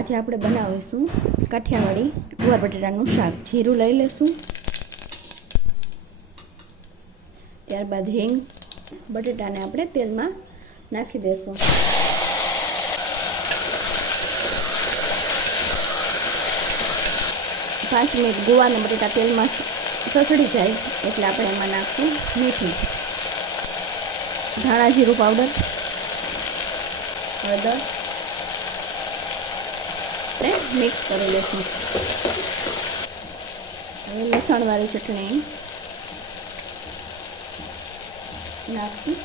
આજે આપણે બનાવીશું કાઠિયાવાડી ગુવાર બટેટાનું શાક। જીરું લઈ લેશું, ત્યારબાદ હિંગ, બટેટાને આપણે તેલમાં નાખી દેશું। 5 મિનિટ ગુવાર અને બટેટા તેલમાં સસડી જાય એટલે આપણે એમાં નાખશું મીઠું, ધાણા જીરું પાવડર, હળદર ને મિક્સ કરી લઈશું। હવે લસણવાળી ચટણી નાખશું,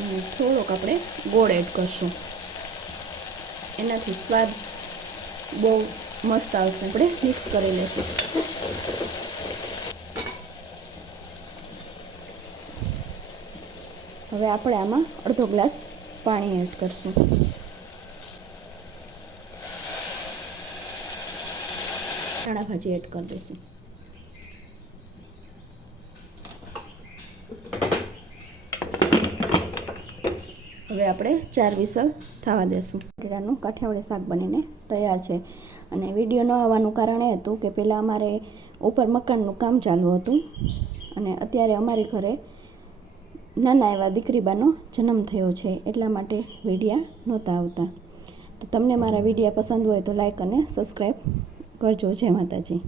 અને થોડોક આપણે ગોળ એડ કરશું, એનાથી સ્વાદ બહુ મસ્ત આવશે। આપણે મિક્સ કરી લઈશું। હવે આપણે આમાં અડધો ગ્લાસ પાણી એડ કરશું। ધાણા ભાજી એડ કરી દઈશું। હવે આપણે 4 વિસલ થવા દેશું। બટેટાનું કાઠિયાવાડી શાક બનીને તૈયાર છે। અને વિડીયો ન આવવાનું કારણ એ હતું કે પહેલાં અમારે ઉપર મકાનનું કામ ચાલુ હતું અને અત્યારે અમારી ઘરે નાના એવા દીકરીબાનો જન્મ થયો છે, એટલા માટે વિડીયા નહોતા આવતા। તો તમને મારા વિડીયા પસંદ હોય તો લાઈક અને સબસ્ક્રાઈબ કરજો। જય માતાજી।